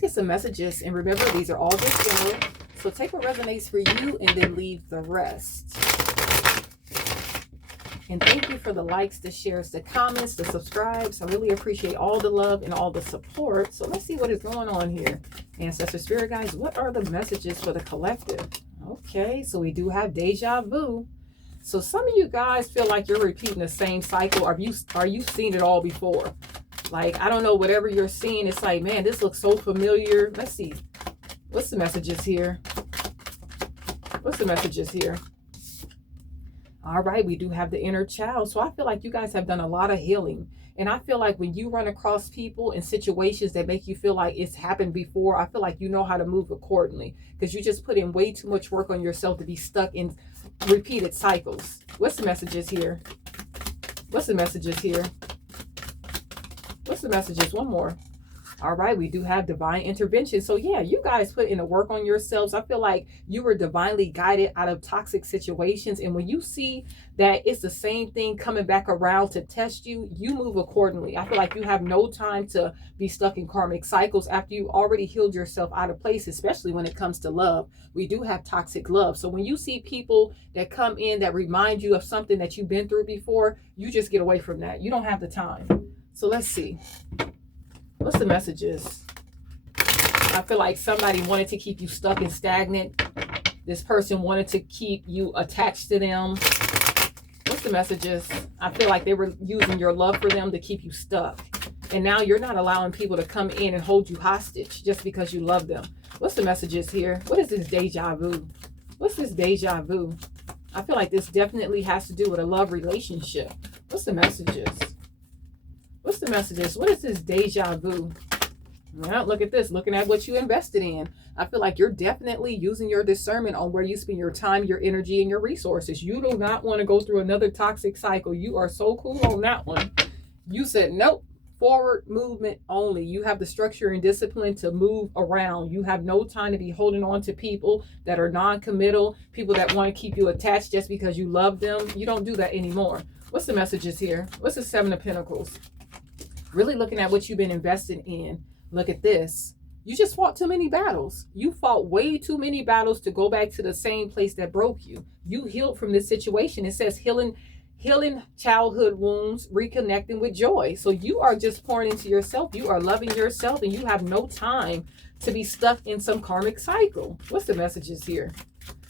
let's get some messages. And remember, these are all just general. So take what resonates for you and then leave the rest. And thank you for the likes, the shares, the comments, the subscribes. I really appreciate all the love and all the support. So let's see what is going on here. Ancestor Spirit Guides, what are the messages for the collective? Okay, so we do have deja vu. So some of you guys feel like you're repeating the same cycle. Are you seen it all before? Like, I don't know, whatever you're seeing, it's like, man, this looks so familiar. Let's see. What's the messages here? What's the messages here? All right, we do have the inner child. So I feel like you guys have done a lot of healing. And I feel like when you run across people in situations that make you feel like it's happened before, I feel like you know how to move accordingly. Because you just put in way too much work on yourself to be stuck in repeated cycles. What's the messages here? What's the messages here? What's the messages? One more. All right, we do have divine intervention. So yeah, you guys put in the work on yourselves. I feel like you were divinely guided out of toxic situations. And when you see that it's the same thing coming back around to test you, you move accordingly. I feel like you have no time to be stuck in karmic cycles after you already healed yourself out of place, especially when it comes to love. We do have toxic love. So when you see people that come in that remind you of something that you've been through before, you just get away from that. You don't have the time. So let's see. What's the messages? I feel like somebody wanted to keep you stuck and stagnant. This person wanted to keep you attached to them. What's the messages? I feel like they were using your love for them to keep you stuck. And now you're not allowing people to come in and hold you hostage just because you love them. What's the messages here? What is this deja vu? What's this deja vu? I feel like this definitely has to do with a love relationship. What's the messages? What's the messages? What is this deja vu? Well, look at this. Looking at what you invested in. I feel like you're definitely using your discernment on where you spend your time, your energy, and your resources. You do not want to go through another toxic cycle. You are so cool on that one. You said, nope, forward movement only. You have the structure and discipline to move around. You have no time to be holding on to people that are non-committal, people that want to keep you attached just because you love them. You don't do that anymore. What's the messages here? What's the Seven of Pentacles? Really looking at what you've been investing in. Look at this. You just fought too many battles. You fought way too many battles to go back to the same place that broke you. You healed from this situation. It says healing childhood wounds, reconnecting with joy. So you are just pouring into yourself. You are loving yourself and you have no time to be stuck in some karmic cycle. What's the messages here?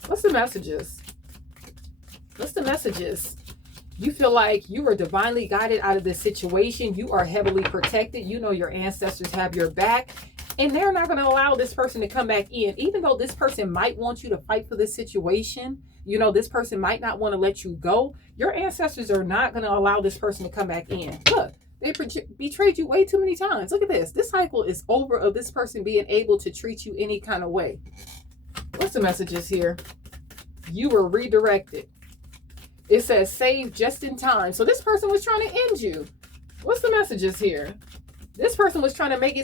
What's the messages? What's the messages? You feel like you were divinely guided out of this situation. You are heavily protected. You know your ancestors have your back. And they're not going to allow this person to come back in. Even though this person might want you to fight for this situation. You know, this person might not want to let you go. Your ancestors are not going to allow this person to come back in. Look, they betrayed you way too many times. Look at this. This cycle is over of this person being able to treat you any kind of way. What's the messages here? You were redirected. It says save just in time. So this person was trying to end you. What's the messages here? This person was trying to make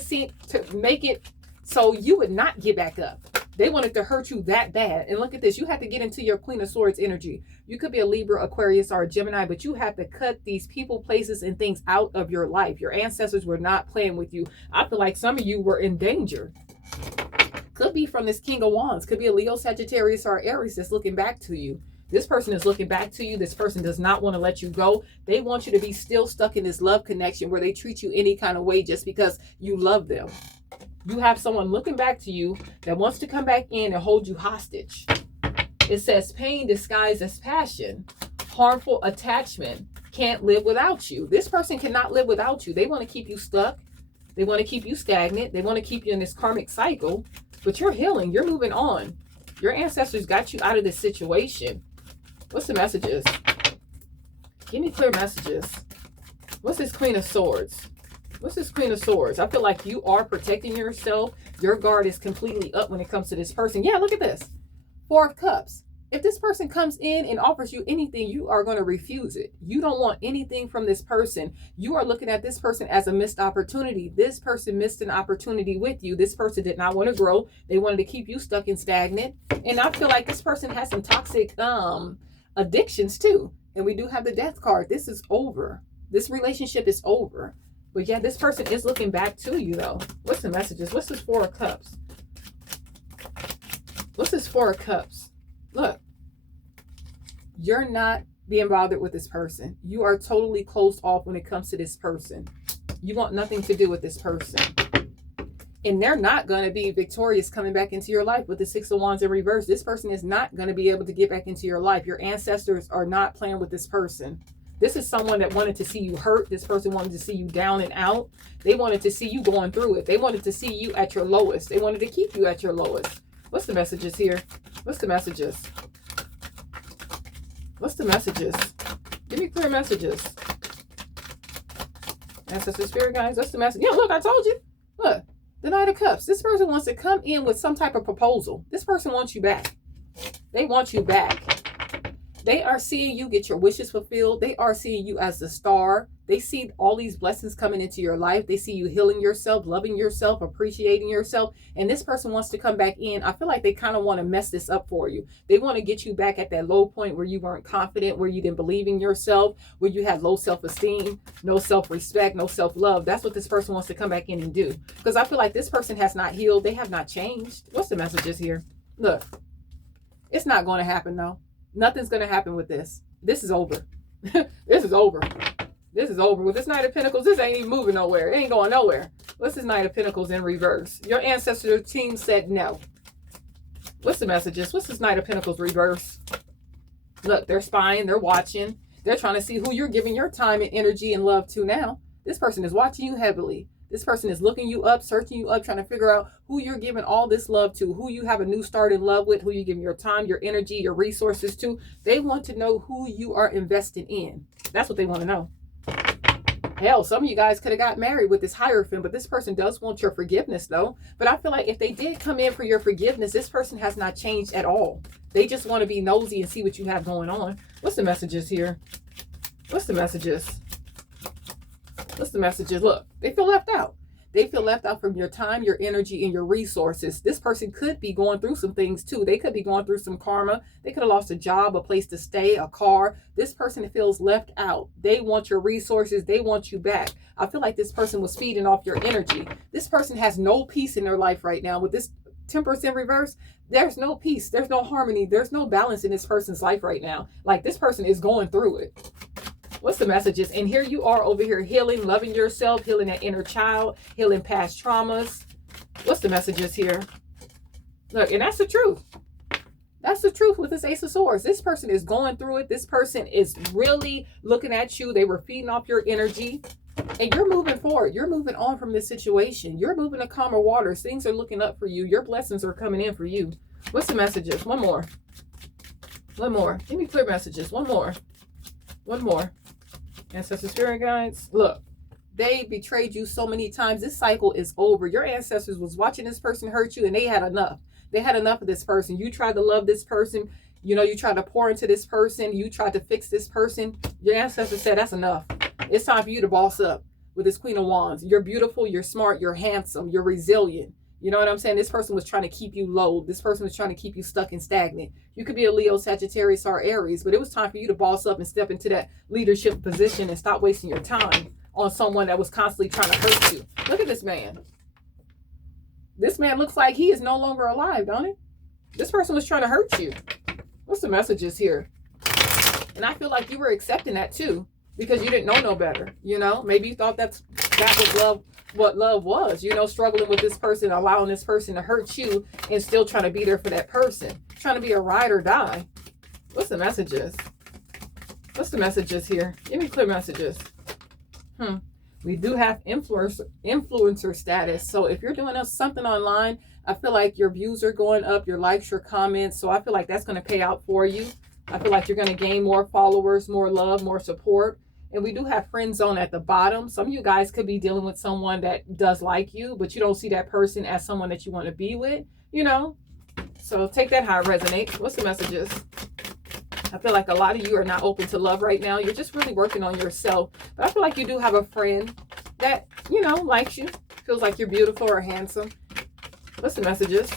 it so you would not get back up. They wanted to hurt you that bad. And look at this. You have to get into your Queen of Swords energy. You could be a Libra, Aquarius, or a Gemini, but you have to cut these people, places, and things out of your life. Your ancestors were not playing with you. I feel like some of you were in danger. Could be from this King of Wands. Could be a Leo, Sagittarius, or Aries that's looking back to you. This person is looking back to you. This person does not want to let you go. They want you to be still stuck in this love connection where they treat you any kind of way just because you love them. You have someone looking back to you that wants to come back in and hold you hostage. It says pain disguised as passion. Harmful attachment can't live without you. This person cannot live without you. They want to keep you stuck. They want to keep you stagnant. They want to keep you in this karmic cycle. But you're healing. You're moving on. Your ancestors got you out of this situation. What's the messages? Give me clear messages. What's this Queen of Swords? What's this Queen of Swords? I feel like you are protecting yourself. Your guard is completely up when it comes to this person. Yeah, look at this. Four of Cups. If this person comes in and offers you anything, you are going to refuse it. You don't want anything from this person. You are looking at this person as a missed opportunity. This person missed an opportunity with you. This person did not want to grow. They wanted to keep you stuck and stagnant. And I feel like this person has some toxic addictions too. And we do have the Death card. This is over. This relationship is over. But yeah, this person is looking back to you though. What's the messages? What's this Four of Cups? What's this Four of Cups? Look, you're not being bothered with this person. You are totally closed off when it comes to this person. You want nothing to do with this person. And they're not going to be victorious coming back into your life with the Six of Wands in reverse. This person is not going to be able to get back into your life. Your ancestors are not playing with this person. This is someone that wanted to see you hurt. This person wanted to see you down and out. They wanted to see you going through it. They wanted to see you at your lowest. They wanted to keep you at your lowest. What's the messages here? What's the messages? What's the messages? Give me clear messages. Ancestor Spirit guys, what's the message? Yeah, look, I told you. Look, the Knight of Cups. This person wants to come in with some type of proposal. This person wants you back. They want you back. They are seeing you get your wishes fulfilled. They are seeing you as the star. They see all these blessings coming into your life. They see you healing yourself, loving yourself, appreciating yourself. And this person wants to come back in. I feel like they kind of want to mess this up for you. They want to get you back at that low point where you weren't confident, where you didn't believe in yourself, where you had low self-esteem, no self-respect, no self-love. That's what this person wants to come back in and do. Because I feel like this person has not healed. They have not changed. What's the messages here? Look, it's not going to happen though. Nothing's going to happen with this. This is over. This is over. This is over. With this Knight of Pentacles, this ain't even moving nowhere. It ain't going nowhere. What's this Knight of Pentacles in reverse? Your ancestor team said no. What's the messages? What's this Knight of Pentacles reverse? Look, they're spying. They're watching. They're trying to see who you're giving your time and energy and love to now. This person is watching you heavily. This person is looking you up, searching you up, trying to figure out who you're giving all this love to, who you have a new start in love with, who you give your time, your energy, your resources to. They want to know who you are investing in. That's what they want to know. Hell, some of you guys could have got married with this Hierophant, but this person does want your forgiveness though. But I feel like if they did come in for your forgiveness, this person has not changed at all. They just want to be nosy and see what you have going on. What's the messages here? What's the messages? What's the messages? Look, they feel left out. They feel left out from your time, your energy, and your resources. This person could be going through some things too. They could be going through some karma. They could have lost a job, a place to stay, a car. This person feels left out. They want your resources. They want you back. I feel like this person was feeding off your energy. This person has no peace in their life right now. With this Temperance in reverse, there's no peace. There's no harmony. There's no balance in this person's life right now. Like this person is going through it. What's the messages? And here you are over here healing, loving yourself, healing that inner child, healing past traumas. What's the messages here? Look, and that's the truth. That's the truth with this Ace of Swords. This person is going through it. This person is really looking at you. They were feeding off your energy. And you're moving forward. You're moving on from this situation. You're moving to calmer waters. Things are looking up for you. Your blessings are coming in for you. What's the messages? One more. One more. Give me clear messages. One more. One more. Ancestor Spirit guides, look, they betrayed you so many times. This cycle is over. Your ancestors was watching this person hurt you and they had enough. They had enough of this person. You tried to love this person. You know, you tried to pour into this person. You tried to fix this person. Your ancestors said, that's enough. It's time for you to boss up with this Queen of Wands. You're beautiful. You're smart. You're handsome. You're resilient. You know what I'm saying? This person was trying to keep you low. This person was trying to keep you stuck and stagnant. You could be a Leo, Sagittarius, or Aries, but it was time for you to boss up and step into that leadership position and stop wasting your time on someone that was constantly trying to hurt you. Look at this man. This man looks like he is no longer alive, don't it? This person was trying to hurt you. What's the messages here? And I feel like you were accepting that too, because you didn't know no better. You know, maybe you thought that was love. What love was, you know, struggling with this person, allowing this person to hurt you and still trying to be there for that person, trying to be a ride or die. What's the messages? What's the messages here? Give me clear messages. We do have influencer status. So if you're doing something online, I feel like your views are going up, your likes, your comments. So I feel like that's going to pay out for you. I feel like you're going to gain more followers, more love, more support. And we do have friend zone at the bottom. Some of you guys could be dealing with someone that does like you, but you don't see that person as someone that you want to be with, you know? So take that how it resonates. What's the messages? I feel like a lot of you are not open to love right now. You're just really working on yourself. But I feel like you do have a friend that, you know, likes you, feels like you're beautiful or handsome. What's the messages?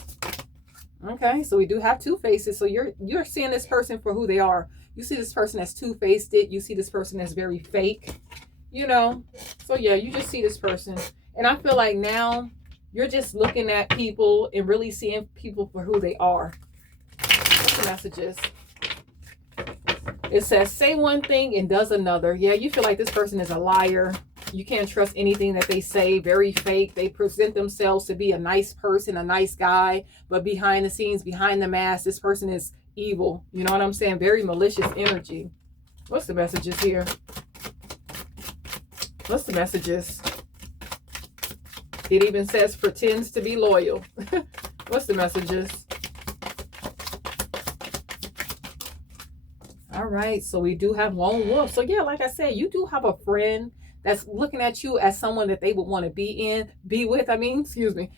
Okay, so we do have two faces. So you're seeing this person for who they are. You see this person as two-faced. You see this person as very fake. you know. So yeah, you just see this person. And I feel like now you're just looking at people and really seeing people for who they are. What's the messages? It says, say one thing and does another. Yeah, you feel like this person is a liar. You can't trust anything that they say. Very fake. They present themselves to be a nice person, a nice guy, but behind the scenes, behind the mask, this person is evil. You know what I'm saying? Very malicious energy. What's the messages here? What's the messages? It even says pretends to be loyal. What's the messages? All right, so we do have lone wolf. So yeah, like I said, you do have a friend that's looking at you as someone that they would want to be with. Excuse me.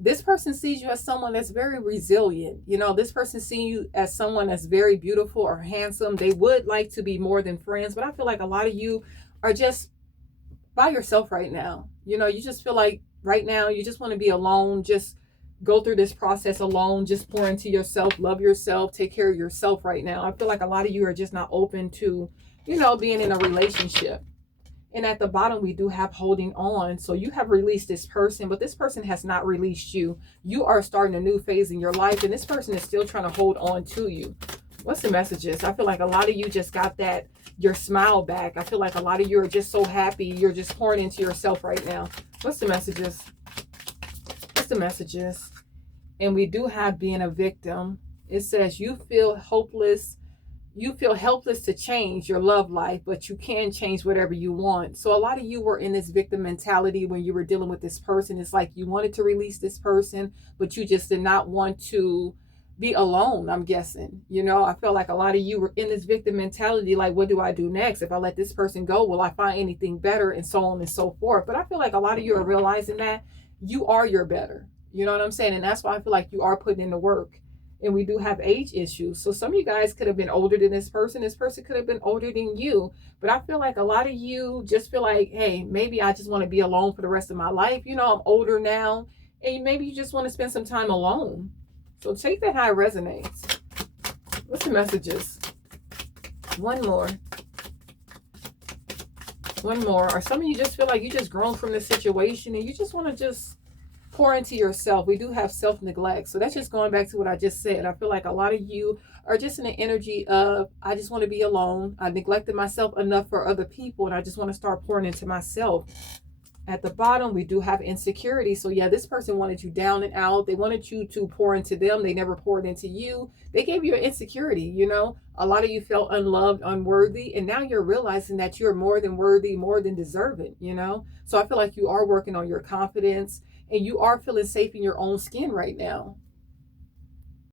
This person sees you as someone that's very resilient. You know, this person sees you as someone that's very beautiful or handsome. They would like to be more than friends, but I feel like a lot of you are just by yourself right now. You know, you just feel like right now you just want to be alone, just go through this process alone, just pour into yourself, love yourself, take care of yourself right now. I feel like a lot of you are just not open to, you know, being in a relationship. And at the bottom, we do have holding on. So you have released this person, but this person has not released you. You are starting a new phase in your life, and this person is still trying to hold on to you. What's the messages? I feel like a lot of you just got that, your smile back. I feel like a lot of you are just so happy. You're just pouring into yourself right now. What's the messages? What's the messages? And we do have being a victim. It says you feel hopeless. You feel helpless to change your love life, but you can change whatever you want. So a lot of you were in this victim mentality when you were dealing with this person. It's like you wanted to release this person, but you just did not want to be alone, I'm guessing. You know, I feel like a lot of you were in this victim mentality, like, what do I do next? If I let this person go, will I find anything better? And so on and so forth. But I feel like a lot of you are realizing that you are your better. You know what I'm saying? And that's why I feel like you are putting in the work. And we do have age issues. So some of you guys could have been older than this person. This person could have been older than you. But I feel like a lot of you just feel like, hey, maybe I just want to be alone for the rest of my life. You know, I'm older now. And maybe you just want to spend some time alone. So take that how it resonates. What's the messages? One more. One more. Or some of you just feel like you just grown from this situation and you just want to just pour into yourself. We do have self-neglect. So that's just going back to what I just said. I feel like a lot of you are just in the energy of, I just want to be alone. I neglected myself enough for other people and I just want to start pouring into myself. At the bottom, we do have insecurity. So yeah, this person wanted you down and out. They wanted you to pour into them. They never poured into you. They gave you an insecurity, you know. A lot of you felt unloved, unworthy, and now you're realizing that you're more than worthy, more than deserving, you know. So I feel like you are working on your confidence and you are feeling safe in your own skin right now.